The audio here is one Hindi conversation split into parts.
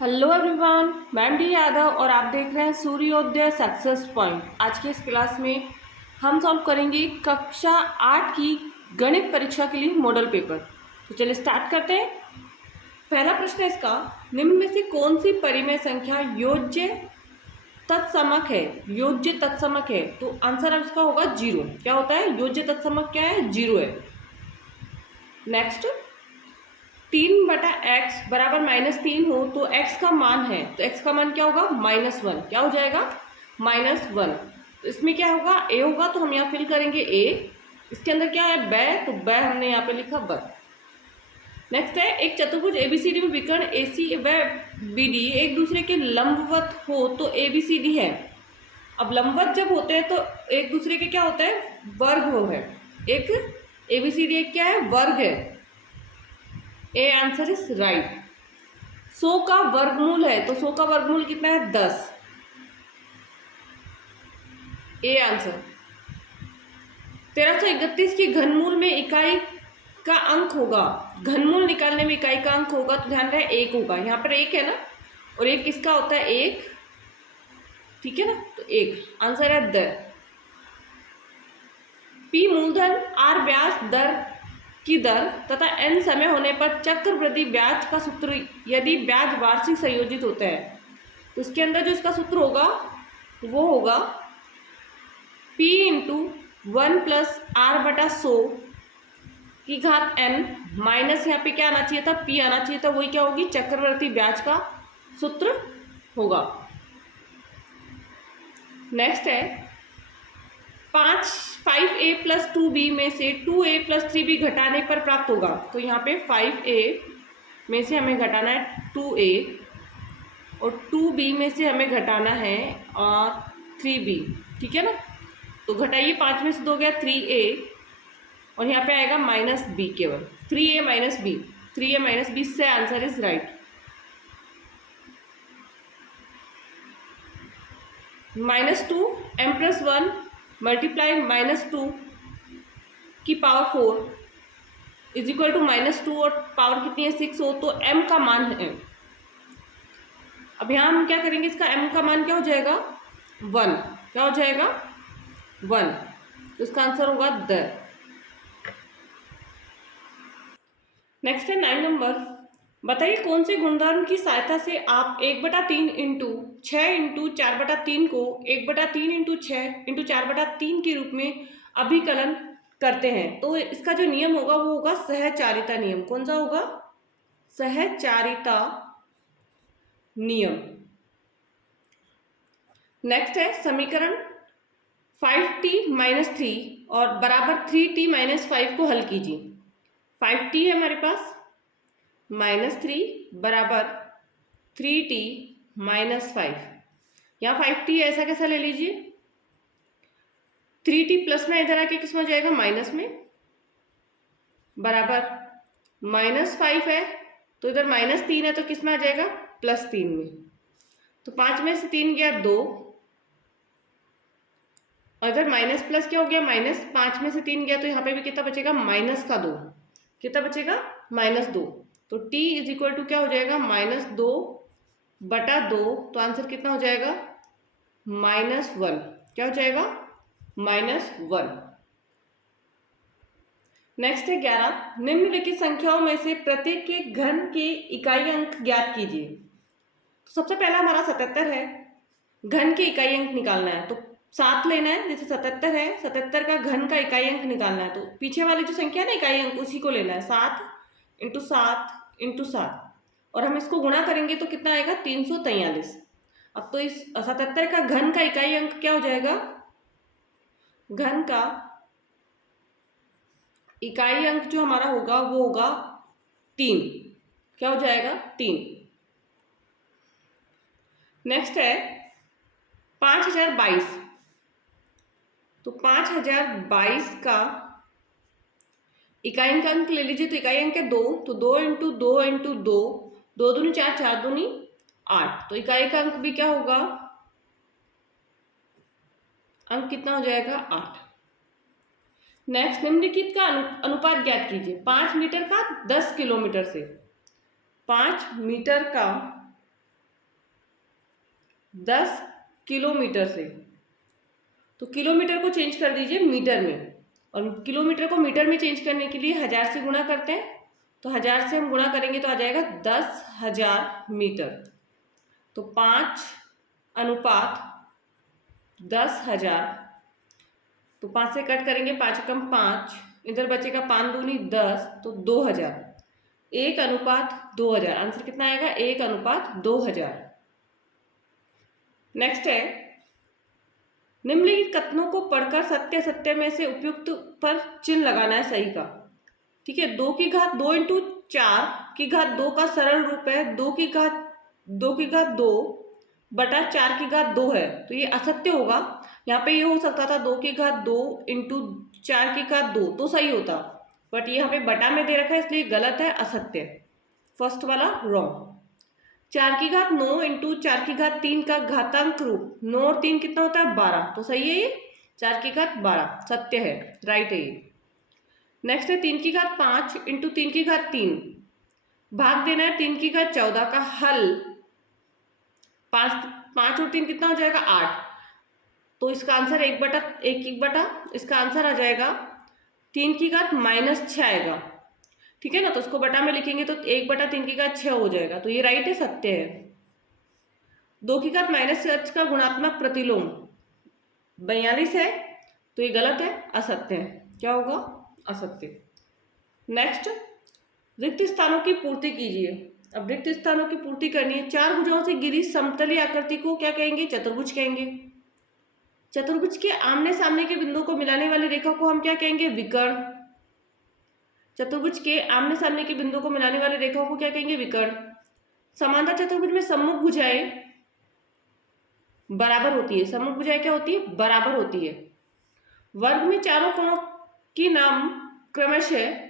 हेलो एवरीवन, मैं डी यादव और आप देख रहे हैं सूर्योदय सक्सेस पॉइंट। आज के इस क्लास में हम सॉल्व करेंगे कक्षा 8 की गणित परीक्षा के लिए मॉडल पेपर। तो चलिए स्टार्ट करते हैं। पहला प्रश्न है इसका, निम्न में से कौन सी परिमेय संख्या योज्य तत्समक है? योज्य तत्समक है तो आंसर इसका होगा 0। क्या होता है? योज्य तत्समक क्या है? 0 है। नेक्स्ट, 3/x बराबर -3 हो तो x का मान है, तो x का मान क्या होगा? -1। क्या हो जाएगा? -1। तो इसमें क्या होगा? a होगा, तो हम यहाँ फिल करेंगे a। इसके अंदर क्या है? बै, तो बै हमने यहाँ पे लिखा ब। नेक्स्ट है, एक चतुर्भुज ABCD में विकर्ण AC व BD एक दूसरे के लंबवत हो तो ABCD है। अब लंबवत जब होते हैं तो एक दूसरे के क्या होता है? वर्ग हो है। एक ABCD एक क्या है? वर्ग है। A answer is right. 100 का वर्गमूल है तो 100 का वर्गमूल कितना है? 10। A answer. 1331 की घनमूल में इकाई का अंक होगा। घनमूल निकालने में इकाई का अंक होगा तो ध्यान रहे 1 होगा। यहाँ पर 1 है ना, और 1 किसका होता है? 1, ठीक है ना, तो 1 आंसर है द। पी मूलधन, आर ब्याज दर की दर तथा n समय होने पर चक्रवृद्धि ब्याज का सूत्र यदि ब्याज वार्षिक संयोजित होता है तो इसके अंदर जो इसका सूत्र होगा वो होगा P इंटू 1 प्लस आर बटा 100 की घात n माइनस यहाँ पे क्या आना चाहिए था? P आना चाहिए था। वही क्या होगी? चक्रवृद्धि ब्याज का सूत्र होगा। नेक्स्ट है, 5a प्लस 2b में से 2a प्लस 3b घटाने पर प्राप्त होगा। तो यहाँ पे 5a में से हमें घटाना है 2a और 2b में से हमें घटाना है 3b, ठीक है ना। तो घटाइए, 5 में से 2 गया 3a और यहाँ पे आएगा -b, केवल 3a minus b, 3a minus b से answer is right. -2m plus 1 multiply -2 की पावर 4 इज इक्वल टू -2 और पावर कितनी है? 6 हो तो m का मान है। अब यहाँ हम क्या करेंगे? इसका m का मान क्या हो जाएगा? 1। क्या हो जाएगा? 1। तो इसका आंसर होगा द। नेक्स्ट है 9 नंबर। बताइए कौन से गुणधर्म की सहायता से आप 1/3 इंटू 6 इंटू 4/3 को 1/3 इंटू 6 इंटू 4/3 के रूप में अभिकलन करते हैं? तो इसका जो नियम होगा वो होगा सहचारिता नियम। कौन सा होगा? सहचारिता नियम। नेक्स्ट है समीकरण 5t माइनस 3 और बराबर 3t माइनस 5 को हल कीजिए। 5t है हमारे पास, -3 बराबर 3t माइनस 5। यहाँ 5t ऐसा कैसा ले लीजिए? 3t प्लस में इधर आके किस में हो जाएगा? माइनस में, बराबर -5 है तो इधर -3 है तो किस में आ जाएगा? +3 में। तो 5 में से 3 गया 2 और इधर माइनस प्लस क्या हो गया? माइनस। 5 में से 3 गया तो यहाँ पे भी कितना बचेगा? -2। कितना बचेगा? -2। तो t इज इक्वल टू क्या हो जाएगा? -2/2। तो आंसर कितना हो जाएगा? -1। क्या हो जाएगा? -1। नेक्स्ट है 11। निम्नलिखित संख्याओं में से प्रत्येक के घन के इकाई अंक ज्ञात कीजिए। तो सबसे पहला हमारा 77 है। घन के इकाई अंक निकालना है तो 7 लेना है। जैसे 77 है, 77 का घन का इकाई अंक निकालना है तो पीछे वाली जो संख्या है ना इकाई अंक, उसी को लेना है। 7 इंटू 7 इंटू 7 और हम इसको गुणा करेंगे तो कितना आएगा? 343। अब तो इस 77 का घन का इकाई अंक क्या हो जाएगा? घन का इकाई अंक जो हमारा होगा वो होगा 3। क्या हो जाएगा? 3। नेक्स्ट है 5022। तो 5022 का इकाई अंक ले लीजिए। तो इकाई अंक है 2, तो 2 इंटू 2 इंटू 2, 2 दूनी 4, 4 दूनी 8। तो इकाई का अंक भी क्या होगा? अंक कितना हो जाएगा? 8। नेक्स्ट, निम्नलिखित का अनुपात ज्ञात कीजिए। 5 मीटर का 10 किलोमीटर से। 5 मीटर का 10 किलोमीटर से। तो किलोमीटर को चेंज कर दीजिए मीटर में, और किलोमीटर को मीटर में चेंज करने के लिए 1000 से गुणा करते हैं। तो 1000 से हम गुणा करेंगे तो आ जाएगा 10,000 मीटर। तो 5:10,000। तो 5 से कट करेंगे, 5 कम 5, इधर बचेगा 5 दूनी 10, तो 2000। 1:2000। आंसर कितना आएगा? 1:2000। नेक्स्ट है, निम्नलिखित कथनों को पढ़कर सत्य सत्य में से उपयुक्त पर चिन्ह लगाना है सही का। ठीक है, 2 की घात 2 इंटू 4 की घात 2 का सरल रूप है 2 की घात 2 बटा 4 की घात 2 है, तो ये असत्य होगा। यहाँ पे ये हो सकता था 2 की घात 2 इंटू 4 की घात 2, तो सही होता, बट ये यहाँ पे बटा में दे रखा है इसलिए गलत है, असत्य। फर्स्ट वाला रॉन्ग। 4 की घात 9 इंटू 4 की घात 3 का घातांक रूप 9 और 3 कितना होता है? 12, तो सही है ये 4 की घात 12, सत्य है, राइट है ये। नेक्स्ट है 3 की घात 5 इंटू 3 की घात 3, भाग देना है 3 की घात 14 का हल। 5 और 3 कितना हो जाएगा? 8, तो इसका आंसर 1/1 इसका आंसर आ जाएगा 3 की घात -6 आएगा। ठीक है ना, तो उसको बटा में लिखेंगे तो 1/3 की घात 6 हो जाएगा, तो ये राइट है, सत्य है। 2 की घात -6 का गुणात्मक प्रतिलोम 42 है, तो ये गलत है, असत्य है। क्या होगा? असत्य। नेक्स्ट, रिक्त स्थानों की पूर्ति कीजिए। अब रिक्त स्थानों की पूर्ति करनी है। 4 भुजाओं से घिरी समतलीय आकृति को क्या कहेंगे? चतुर्भुज कहेंगे। चतुर्भुज के आमने सामने के बिंदुओं को मिलाने वाली रेखा को हम क्या कहेंगे? विकर्ण। चतुर्भुज के आमने सामने के बिंदुओं को मिलाने वाली रेखाओं को क्या कहेंगे? विकर्ण। समांतर चतुर्भुज में सम्मुख भुजाएं बराबर होती है। सम्मुख भुजाएं क्या होती है? बराबर होती है। वर्ग में चारों कोणों की नाम क्रमशः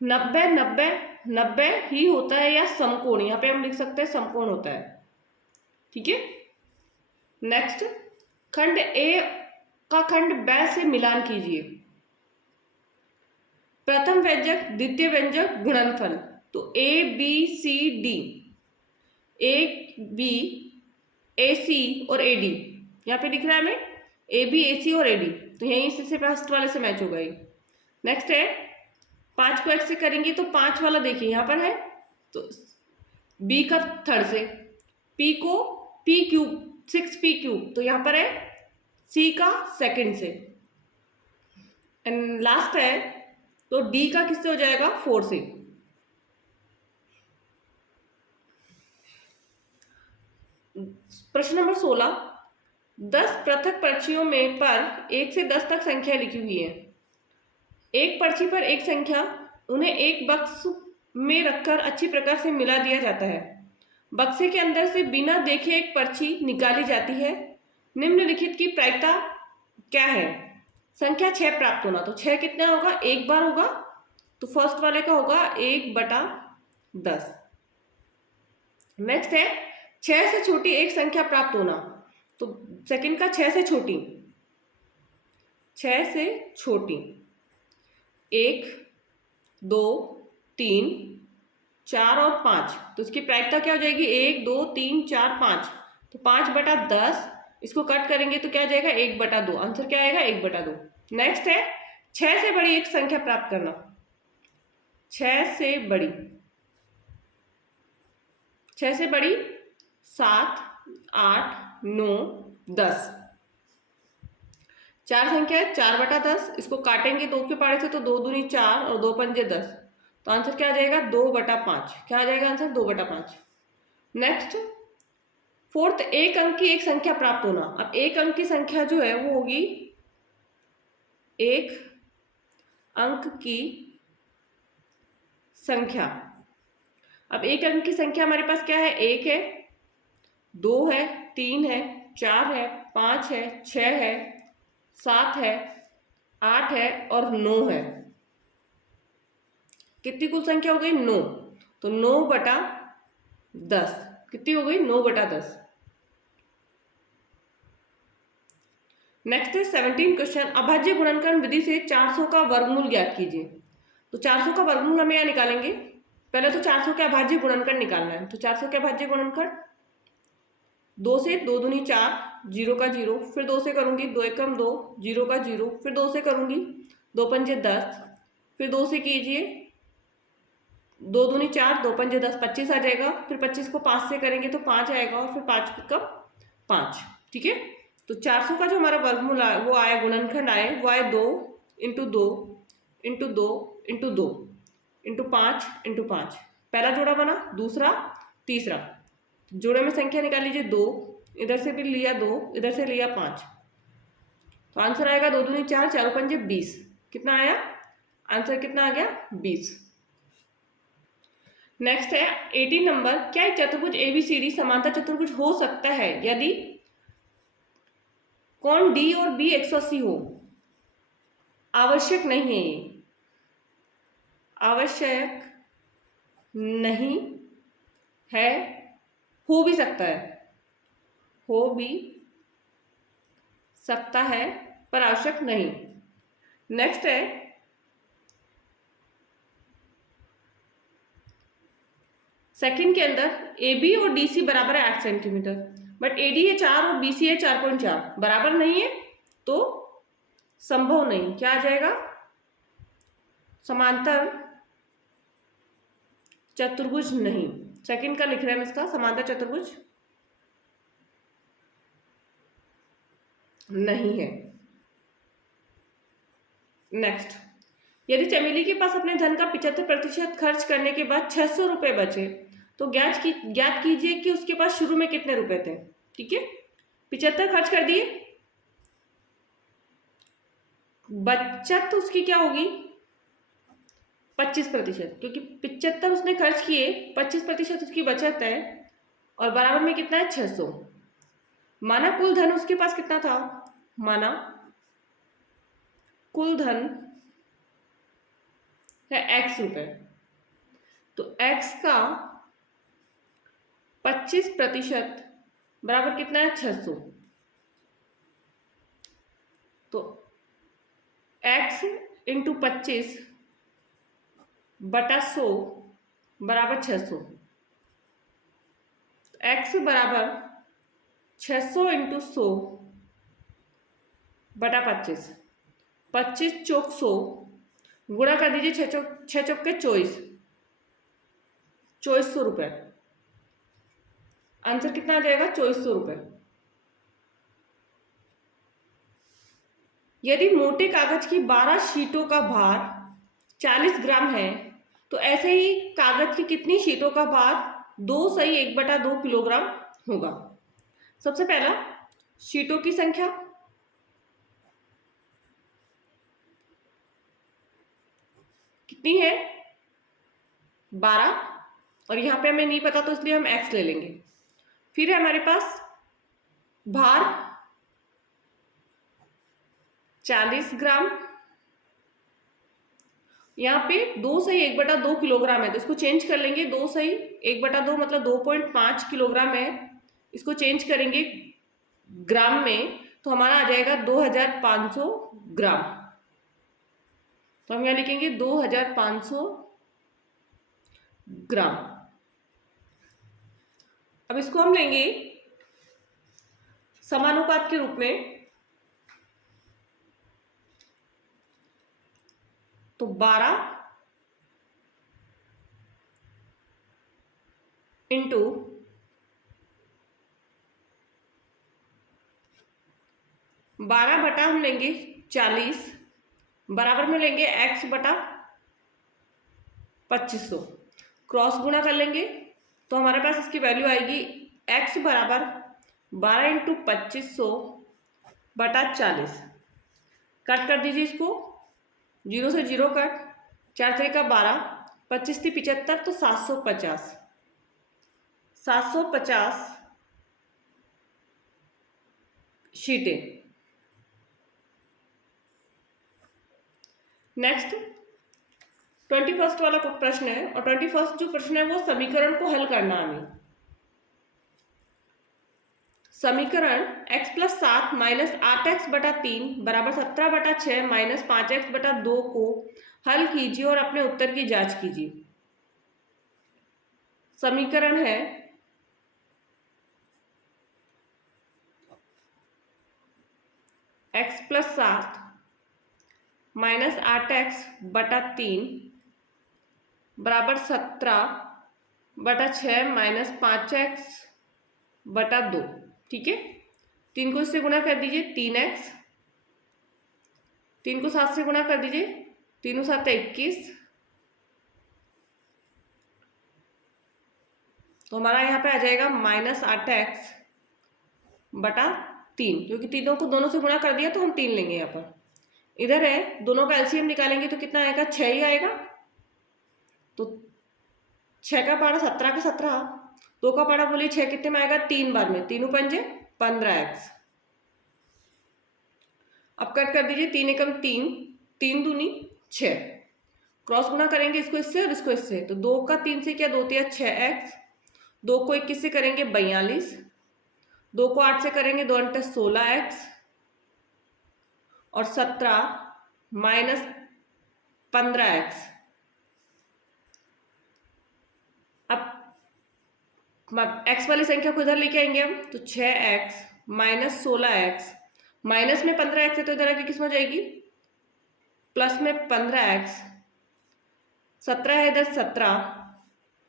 90, 90, 90 ही होता है या समकोण, यहाँ पे हम लिख सकते हैं समकोण होता है। ठीक है। नेक्स्ट, खंड ए का खंड ब से मिलान कीजिए। प्रथम व्यंजक द्वितीय व्यंजक गुणनफल, तो A B C D, A B A C और ए डी, यहाँ पे लिख रहा है हमें ए बी ए सी और ए डी, तो यहीं से फर्स्ट वाले से मैच होगा ये। नेक्स्ट है 5 को x से करेंगे तो 5 वाला देखिए यहाँ पर है, तो b का थर्ड से, p को p क्यूब 6p क्यूब, तो यहाँ पर है c का सेकंड से, एंड लास्ट है तो d का किससे हो जाएगा? 4 से। प्रश्न नंबर 16, 10 पृथक पर्चियों में पर 1 से 10 तक संख्या लिखी हुई है। एक पर्ची पर एक संख्या, उन्हें एक बक्स में रखकर अच्छी प्रकार से मिला दिया जाता है। बक्से के अंदर से बिना देखे एक पर्ची निकाली जाती है। निम्नलिखित की प्रायिकता क्या है? संख्या 6 प्राप्त होना, तो 6 कितना होगा? एक बार होगा, तो फर्स्ट वाले का होगा 1/10। नेक्स्ट है 6 से छोटी एक संख्या प्राप्त होना, तो सेकंड का 6 से छोटी, 6 से छोटी 1, 2, 3, 4 और 5, तो इसकी प्रायिकता क्या हो जाएगी? 1, 2, 3, 4, 5, तो 5/10, इसको कट करेंगे तो क्या हो जाएगा? 1/2। आंसर क्या आएगा? 1/2। नेक्स्ट है 6 से बड़ी एक संख्या प्राप्त करना। 6 से बड़ी, 6 से बड़ी 7, 8, 9, 10, 4 संख्या है, 4/10, इसको काटेंगे 2 के पारे से तो 2 दूनी 4 और 2 पंजे 10, तो आंसर क्या आ जाएगा? 2/5। क्या आ जाएगा आंसर? 2/5। नेक्स्ट, फोर्थ, एक अंक की एक संख्या प्राप्त होना। अब एक अंक की संख्या जो है वो होगी, एक अंक की संख्या। अब एक अंक की संख्या हमारे पास क्या है? 1 है, 2 है, 3 है, 4 है, 5 है, 6 है, 7 है, 8 है और 9 है। कितनी कुल संख्या हो गई? 9, तो 9/10 कितनी हो गई? 9/10। नेक्स्ट है 17 क्वेश्चन, अभाज्य गुणनखंड विधि से 400 का वर्गमूल ज्ञात कीजिए। तो 400 का वर्गमूल हमें यहाँ निकालेंगे। पहले तो 400 के अभाज्य गुणनखंड निकालना है, तो 400 के अभाज्य गुणनखंड 2 से 2 दूनी 4, 0 का 0, फिर 2 से करूँगी 2 एकम 2, 0 का 0, फिर 2 से करूँगी 2 पंजे 10, फिर 2 से कीजिए 2 दूनी 4, 2 पंजे 10, 25 आ जाएगा। फिर 25 को 5 से करेंगे तो 5 आएगा और फिर 5 कब 5, ठीक है। तो 400 का जो हमारा वर्गमूल आया वो आया, गुणनखंड आए वो आए 2 into 2 into 2 into 2 into 5 into 5। पहला जोड़ा बना, दूसरा, तीसरा। जोड़े में संख्या निकाल लीजिए 2, इधर से भी लिया 2, इधर से लिया 5, तो आंसर आएगा 2 दूनी 4, 4 पंजे 20। कितना आया आंसर, कितना आ गया 20। नेक्स्ट है 18 नंबर, क्या एक चतुर्भुज ABCD समांतर चतुर्भुज हो सकता है यदि कोण D और B 180 हो? आवश्यक नहीं है, ये आवश्यक नहीं है, हो भी सकता है, हो भी सकता है पर आवश्यक नहीं। नेक्स्ट है सेकंड के अंदर AB और DC बराबर है 8 सेंटीमीटर, बट AD है 4 और BC है 4.4, बराबर नहीं है तो संभव नहीं। क्या आ जाएगा? समांतर चतुर्भुज नहीं। सेकंड का लिख रहे हैं इसका, समांतर चतुर्भुज नहीं है। नेक्स्ट, यदि चमेली के पास अपने धन का 75% खर्च करने के बाद 600 रुपये बचे तो ज्ञात कीजिए कि उसके पास शुरू में कितने रुपए थे। ठीक है, 75 खर्च कर दिए, बचत उसकी क्या होगी 25%, क्योंकि 75 उसने खर्च किए, 25% उसकी बचत है और बराबर में कितना है 600। माना कुल धन उसके पास कितना था, माना कुल धन है x रुपए, तो x का 25% बराबर कितना है 600, तो x इंटू 25 बटा 100 बराबर 600, x बराबर 600 इंटू 100 बटा 25, 25 चौक 100, गुणा कर दीजिए 6 चौक के 2400 रुपये। आंसर कितना आ जाएगा 2400 रुपये। यदि मोटे कागज की 12 शीटों का भार 40 ग्राम है तो ऐसे ही कागज की कितनी शीटों का भार 2/1/2 किलोग्राम होगा। सबसे पहला शीटों की संख्या, कितनी है 12, और यहाँ पे हमें नहीं पता तो इसलिए हम x ले लेंगे। फिर है हमारे पास भार 40 ग्राम, यहाँ पे 2/1/2 किलोग्राम है तो इसको चेंज कर लेंगे, 2/1/2 मतलब 2.5 किलोग्राम है, इसको चेंज करेंगे ग्राम में तो हमारा आ जाएगा 2500 ग्राम। तो हम यहाँ लिखेंगे 2500 ग्राम। अब इसको हम लेंगे समानुपात के रूप में, तो 12 इंटू 12 बटा हम लेंगे 40 बराबर में लेंगे x बटा 2500, क्रॉस गुणा कर लेंगे तो हमारे पास इसकी वैल्यू आएगी x बराबर 12 इंटू 2500 बटा 40। कट कर दीजिए इसको, 0 से 0 कट, 4 3 का 12, 25 थी 75 तो 750, 750 शीटें। नेक्स्ट 21 वाला प्रश्न है, और 21 जो प्रश्न है वो समीकरण को हल करना है हमें। समीकरण x + 7 - 8x बटा 3 बराबर 17 बटा 6 - 5x बटा 2 को हल कीजिए और अपने उत्तर की जांच कीजिए। समीकरण है एक्स प्लस 7 माइनस 8x बटा 3 बराबर 17/6 माइनस 5x बटा 2। ठीक है, 3 को इससे गुणा कर दीजिए 3x, 3 को 7 से गुणा कर दीजिए, 3 7 21, तो हमारा यहाँ पे आ जाएगा माइनस 8x बटा 3, क्योंकि तीनों को दोनों से गुणा कर दिया तो हम 3 लेंगे यहाँ पर। इधर है, दोनों का एलसीएम निकालेंगे तो कितना आएगा, 6 ही आएगा। तो 6 का पारा 17 का 17, 2 का पारा बोलिए 6 कितने में आएगा, 3 बार में, 3 पंजे 15x। अब कट कर दीजिए, 3 एकम 3, 3 दूनी 6, क्रॉस गुणा करेंगे इसको इससे और इसको इससे, तो 2 का 3 से क्या, 2 तिया 6x, 2 को 21 से करेंगे 42, 2 को 8 से करेंगे 2 अंटे 16x और 17 माइनस 15x। अब x वाली संख्या को इधर लेके आएंगे हम, तो 6x माइनस 16x, माइनस में 15x है तो इधर आके किस में हो जाएगी, प्लस में 15x, 17 है इधर 17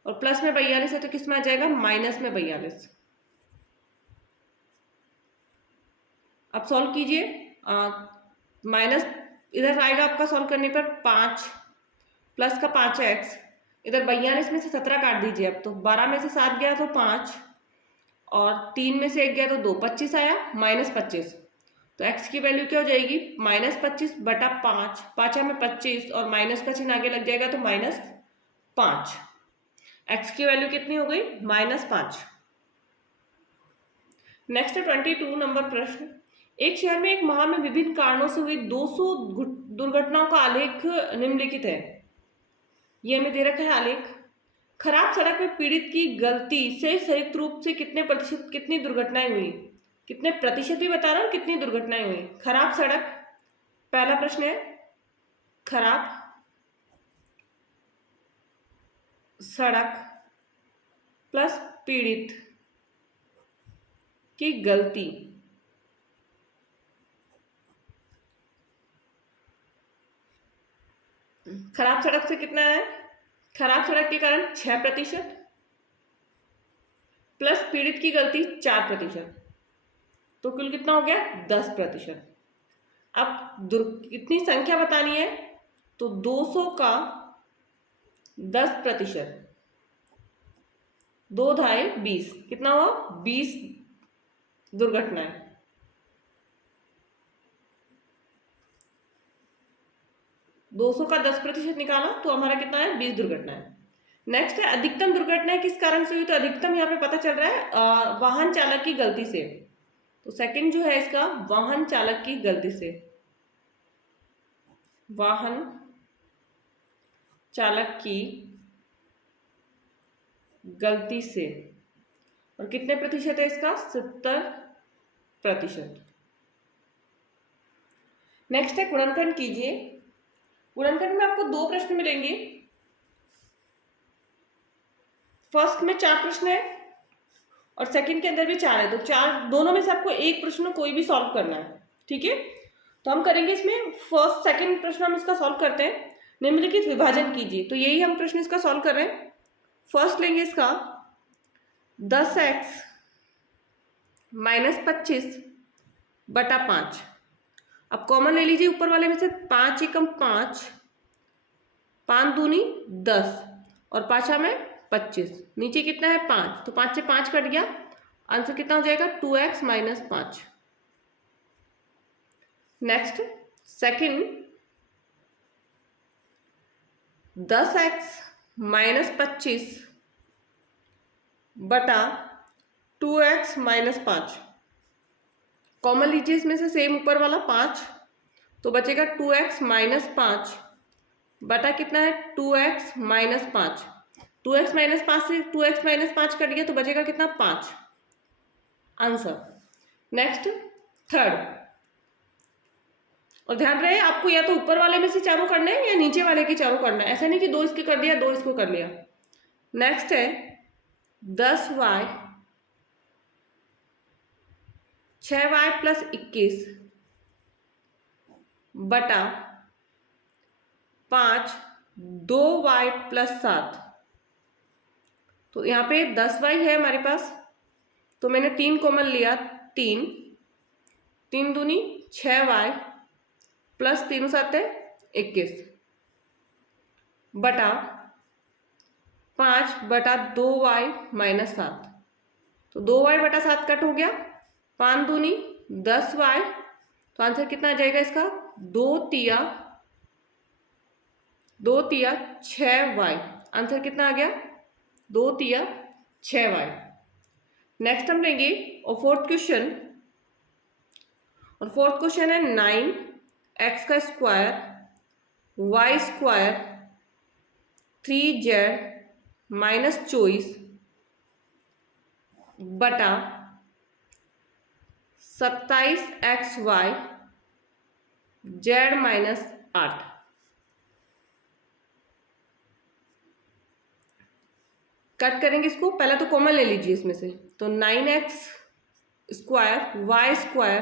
और प्लस में 42 है तो किस में आ जाएगा, माइनस में 42। अब सॉल्व कीजिए, माइनस इधर आएगा आपका सॉल्व करने पर 5 प्लस का 5x, इधर 42 में से 17 काट दीजिए। अब तो 12 में से 7 गया तो 5 और 3 में से 1 गया तो 2, 25 आया, माइनस 25। तो x की वैल्यू क्या हो जाएगी, माइनस 25 बटा 5, 5 में 25 और माइनस का चिन्ह आगे लग जाएगा तो माइनस 5। x की वैल्यू कितनी हो गई, माइनस 5। नेक्स्ट है 22 नंबर प्रश्न। एक शहर में एक माह में विभिन्न कारणों से हुई 200 दुर्घटनाओं का आलेख निम्नलिखित है। ये हमें दे रखा है आलेख। खराब सड़क में पीड़ित की गलती से संयुक्त रूप से कितने प्रतिशत कितनी दुर्घटनाएं हुई, कितने प्रतिशत भी बता रहा हूं, कितनी दुर्घटनाएं हुई। खराब सड़क, पहला प्रश्न है, खराब सड़क प्लस पीड़ित की गलती, खराब सड़क से कितना है, खराब सड़क के कारण 6% प्लस पीड़ित की गलती 4%, तो कुल कितना हो गया, 10%। अब कितनी संख्या बतानी है, तो 200 का 10%, 2 ढाई 20, कितना हुआ, 20 दुर्घटनाएं। दो सौ का 10% निकाला तो हमारा कितना है, 20 दुर्घटनाएं। नेक्स्ट है अधिकतम दुर्घटनाएं किस कारण से हुई, तो अधिकतम यहाँ पे पता चल रहा है वाहन चालक की गलती से। तो सेकंड जो है इसका, वाहन चालक की गलती से, वाहन चालक की गलती से। और कितने प्रतिशत है इसका, 70%। नेक्स्ट है गुणनखंड कीजिए। गुणनखंड में आपको 2 प्रश्न मिलेंगे। फर्स्ट में 4 प्रश्न है और सेकंड के अंदर भी 4 है, तो 4 दोनों में से आपको एक प्रश्न कोई भी सॉल्व करना है। ठीक है, तो हम करेंगे इसमें फर्स्ट सेकंड प्रश्न हम इसका सॉल्व करते हैं। निम्नलिखित विभाजन कीजिए, तो यही हम प्रश्न इसका सॉल्व कर रहे हैं। फर्स्ट लेंगे इसका 10x माइनस 25 बटा 5। अब कॉमन ले लीजिए ऊपर वाले में से, 5 एकम 5, 5 दूनी 10 और 5 में 25, नीचे कितना है 5, तो 5 से 5 कट गया, आंसर कितना हो जाएगा, 2x minus 5। Next second, 10x minus 25 बटा 2x माइनस 5। कॉमन लीजिए इसमें से सेम ऊपर वाला 5, तो बचेगा 2x माइनस 5 बटा कितना है, 2x माइनस 5। 2x माइनस 5 से 2x माइनस 5 कट गया तो बचेगा कितना, 5 आंसर। नेक्स्ट थर्ड, और ध्यान रहे आपको या तो ऊपर वाले में से चारों करना है या नीचे वाले के चारों करना है, ऐसा नहीं कि 2 इसके कर दिया 2 इसको कर लिया। नेक्स्ट है 10y 6y प्लस 21 बटा 5 2y प्लस 7। तो यहाँ पे 10y है हमारे पास, तो मैंने 3 कॉमन लिया, 3 3 दूनी 6y प्लस 3 7 21 बटा 5 बटा 2y माइनस 7। तो 2y बटा 7 कट हो गया, 5 दूनी 10y। तो आंसर कितना आ जाएगा इसका, 2 तिया 6y। आंसर कितना आ गया, 2 तिया 6y। नेक्स्ट हम लेंगे और फोर्थ क्वेश्चन, और फोर्थ क्वेश्चन है 9x का square y square 3z minus 24 बटा 27xy z माइनस 8। कट करेंगे इसको, पहले तो कॉमन ले लीजिए इसमें से। तो 9x square y square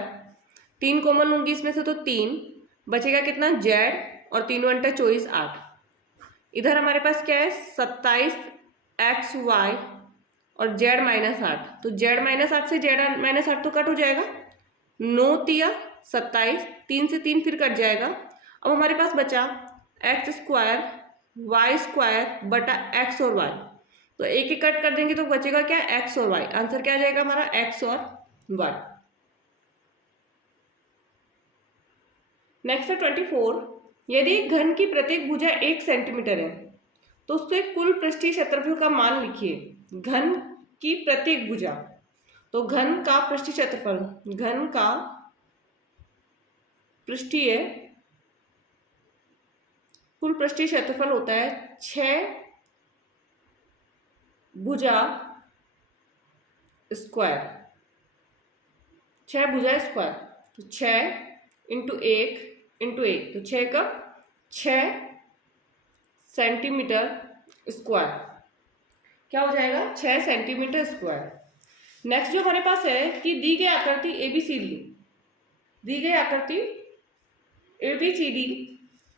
3 common होंगी इसमें से, तो 3 बचेगा कितना, z और 3 × 24 8। इधर हमारे पास क्या है, 27xy और z माइनस 8। तो z माइनस 8 से z माइनस 8 तो कट हो जाएगा, 9 तिया 27, 3 से 3 फिर कट जाएगा। अब हमारे पास बचा x स्क्वायर y स्क्वायर बटा x और y। तो एक एक कट कर देंगे तो बचेगा क्या, x और y। आंसर क्या आ जाएगा हमारा, x और y। नेक्स्ट है 24। यदि एक घन की प्रत्येक भुजा 1 सेंटीमीटर है तो उसके कुल पृष्ठीय क्षेत्रफल का मान लिखिए। घन की प्रत्येक भुजा, तो घन का पृष्ठीय क्षेत्रफल, घन का पृष्ठीय कुल पृष्ठीय क्षेत्रफल होता है 6 भुजा स्क्वायर, 6 भुजा स्क्वायर। तो 6 × 1 × 1, तो 6 का 6 सेंटीमीटर स्क्वायर क्या हो जाएगा, 6 सेंटीमीटर स्क्वायर। नेक्स्ट जो हमारे पास है कि दी गई आकृति ABCD, दी गई आकृति ABCD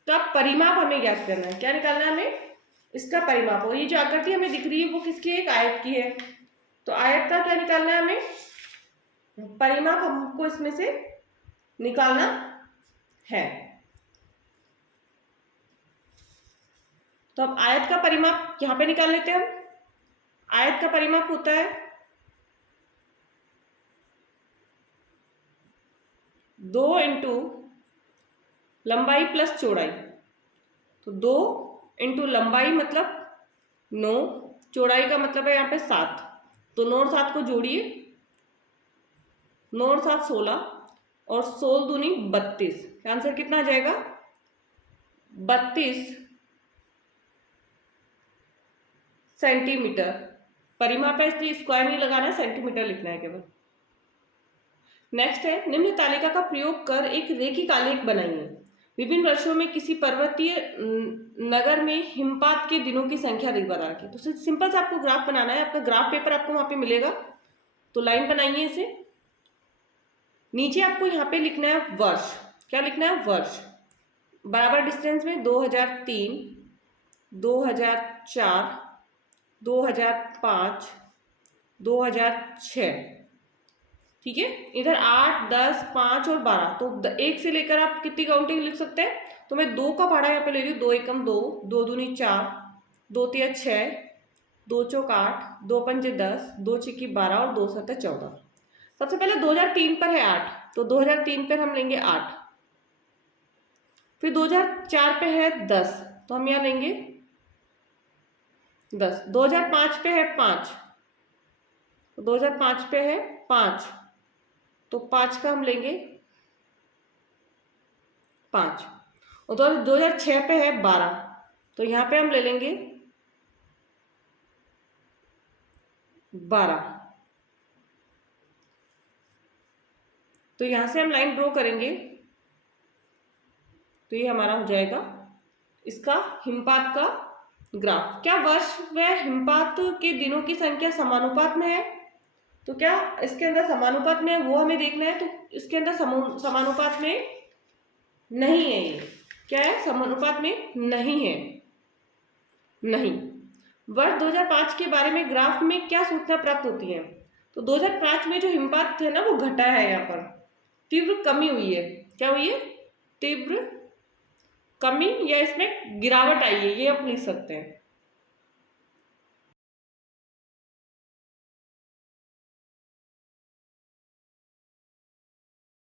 का परिमाप हमें ज्ञात करना है। क्या निकालना है हमें, इसका परिमाप। और ये जो आकृति हमें दिख रही है वो किसकी है, एक आयत की है। तो आयत का क्या निकालना है हमें, परिमाप हमको इसमें से निकालना है। तो अब आयत का परिमाप यहां पे निकाल लेते हैं हम। आयत का परिमाप होता है 2 × लंबाई प्लस चौड़ाई। तो 2 × लंबाई मतलब 9, चौड़ाई का मतलब है यहाँ पे 7। तो 9 और 7 को जोड़िए, 9 और 7 16 और 16 दूनी 32। आंसर कितना आ जाएगा, 32 सेंटीमीटर। परिमाप है इसलिए स्क्वायर नहीं लगाना है, सेंटीमीटर लिखना है केवल। नेक्स्ट है, निम्न तालिका का प्रयोग कर एक रेखिक आलेख बनाइए। विभिन्न वर्षों में किसी पर्वतीय नगर में हिमपात के दिनों की संख्या बता के। तो सिंपल सा आपको ग्राफ बनाना है, आपका ग्राफ पेपर आपको वहां पे मिलेगा। तो लाइन बनाइए इसे। नीचे आपको यहाँ पे लिखना है वर्ष। क्या लिखना है, वर्ष। बराबर डिस्टेंस में 2003, 2004, 2005, 2006। ठीक है, इधर 8, 10, 5 और 12। तो 1 से लेकर आप कितनी काउंटिंग लिख सकते हैं। तो मैं 2 का भाड़ा यहाँ पे ले रही हूँ, 2 एकम 2, 2 दूनी 4, 2 तिया 6, 2 चौक 8, 2 पंजे 10, 2 छिक्की 12 और 2 सत्ते 14। सबसे पहले 2003 पर है 8, तो 2003 पर हम लेंगे 8। फिर 2004 पे है 10, तो हम यहाँ लेंगे 10। 2005 पे है 5, तो 2005 पे है 5, तो 5 का हम लेंगे 5। और 2006 पे है 12, तो यहाँ पे हम ले लेंगे 12। तो यहाँ से हम लाइन ड्रॉ करेंगे, तो ये हमारा हो जाएगा इसका हिमपात का ग्राफ। क्या वर्ष व हिमपात के दिनों की संख्या समानुपात में है। तो क्या इसके अंदर समानुपात में है वो हमें देखना है। तो इसके अंदर समानुपात में नहीं है ये, क्या है, समानुपात में नहीं है, नहीं। वर्ष 2005 के बारे में ग्राफ में क्या सूचना प्राप्त होती है? तो 2005 में जो हिमपात है ना वो घटा है, यहाँ पर तीव्र कमी हुई है। क्या हुई है? तीव्र कमी या इसमें गिरावट आई है, ये आप लिख सकते हैं।